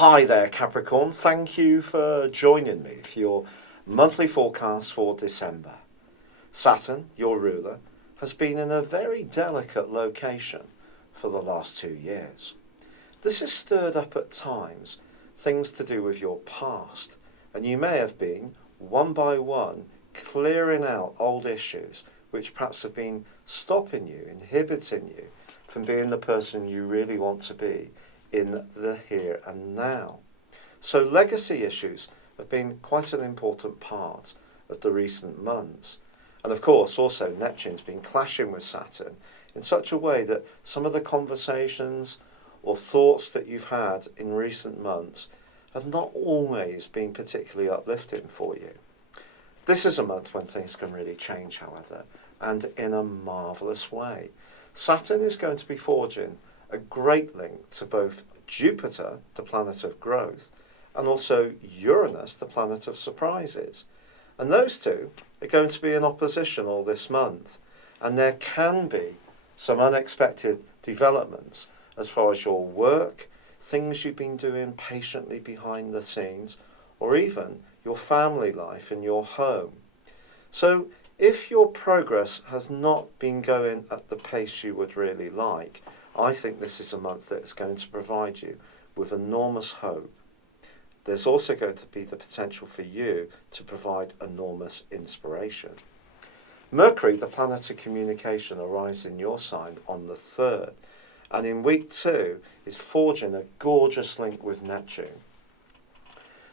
Hi there, Capricorn. Thank you for joining me for your monthly forecast for December. Saturn, your ruler, has been in a very delicate location for the last 2 years. This has stirred up at times things to do with your past, and you may have been, one by one, clearing out old issues which perhaps have been stopping you, inhibiting you from being the person you really want to be in the here and now. So legacy issues have been quite an important part of the recent months. And of course also Neptune's been clashing with Saturn in such a way that some of the conversations or thoughts that you've had in recent months have not always been particularly uplifting for you. This is a month when things can really change, however, and in a marvellous way. Saturn is going to be forging a great link to both Jupiter, the planet of growth, and also Uranus, the planet of surprises. And those two are going to be in opposition all this month. And there can be some unexpected developments as far as your work, things you've been doing patiently behind the scenes, or even your family life and your home. So if your progress has not been going at the pace you would really like, I think this is a month that is going to provide you with enormous hope. There's also going to be the potential for you to provide enormous inspiration. Mercury, the planet of communication, arrives in your sign on the 3rd, and in week 2 is forging a gorgeous link with Neptune.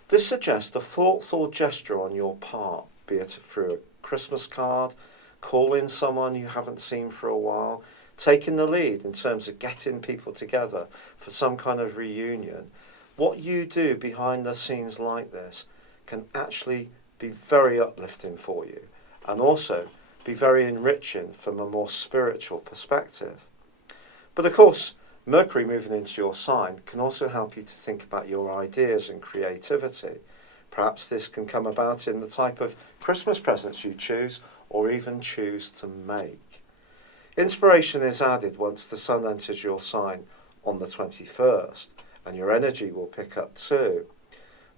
This suggests a thoughtful gesture on your part, be it through a Christmas card, calling someone you haven't seen for a while, taking the lead in terms of getting people together for some kind of reunion. What you do behind the scenes like this can actually be very uplifting for you and also be very enriching from a more spiritual perspective. But of course, Mercury moving into your sign can also help you to think about your ideas and creativity. Perhaps this can come about in the type of Christmas presents you choose or even choose to make. Inspiration is added once the Sun enters your sign on the 21st, and your energy will pick up too.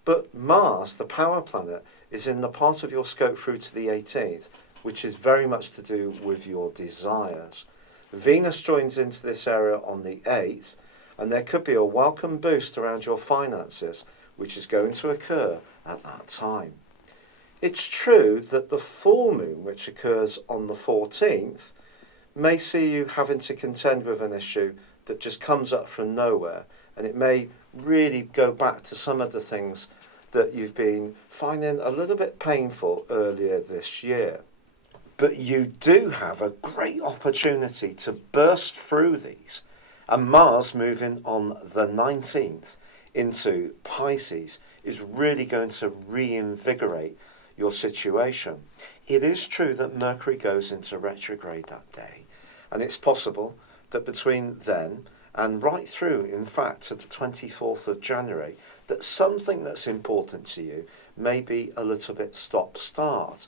But Mars, the power planet, is in the part of your scope through to the 18th, which is very much to do with your desires. Venus joins into this area on the 8th, and there could be a welcome boost around your finances, which is going to occur at that time. It's true that the full moon, which occurs on the 14th, may see you having to contend with an issue that just comes up from nowhere, and it may really go back to some of the things that you've been finding a little bit painful earlier this year. But you do have a great opportunity to burst through these, and Mars moving on the 19th into Pisces is really going to reinvigorate your situation. It is true that Mercury goes into retrograde that day, and it's possible that between then and right through, in fact, to the 24th of January, that something that's important to you may be a little bit stop-start.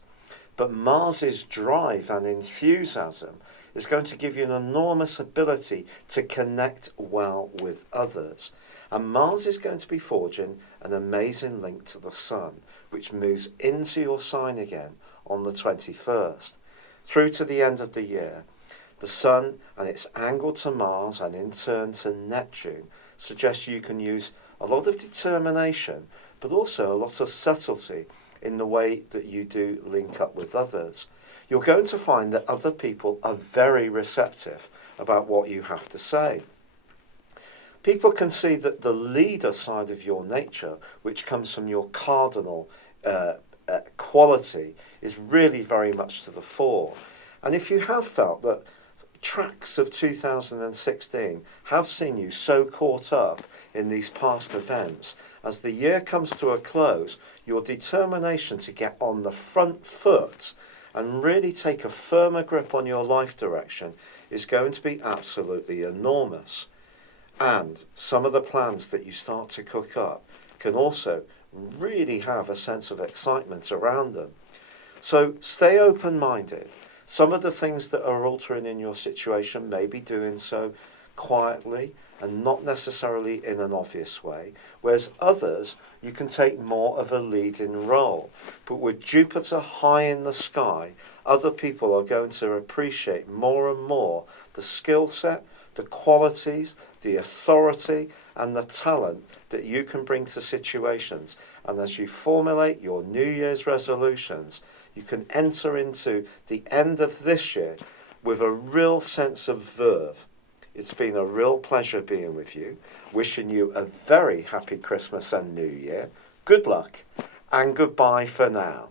But Mars's drive and enthusiasm is going to give you an enormous ability to connect well with others. And Mars is going to be forging an amazing link to the Sun, which moves into your sign again on the 21st. Through to the end of the year, the Sun and its angle to Mars and in turn to Neptune suggests you can use a lot of determination, but also a lot of subtlety in the way that you do link up with others. You're going to find that other people are very receptive about what you have to say. People can see that the leader side of your nature, which comes from your cardinal quality, is really very much to the fore. And if you have felt that tracks of 2016 have seen you so caught up in these past events, as the year comes to a close, your determination to get on the front foot and really take a firmer grip on your life direction is going to be absolutely enormous. And some of the plans that you start to cook up can also really have a sense of excitement around them. So stay open-minded. Some of the things that are altering in your situation may be doing so quietly, and not necessarily in an obvious way, whereas others you can take more of a leading role. But with Jupiter high in the sky, other people are going to appreciate more and more the skill set, the qualities, the authority and the talent that you can bring to situations. And as you formulate your New Year's resolutions, you can enter into the end of this year with a real sense of verve. It's been a real pleasure being with you. Wishing you a very happy Christmas and New Year. Good luck and goodbye for now.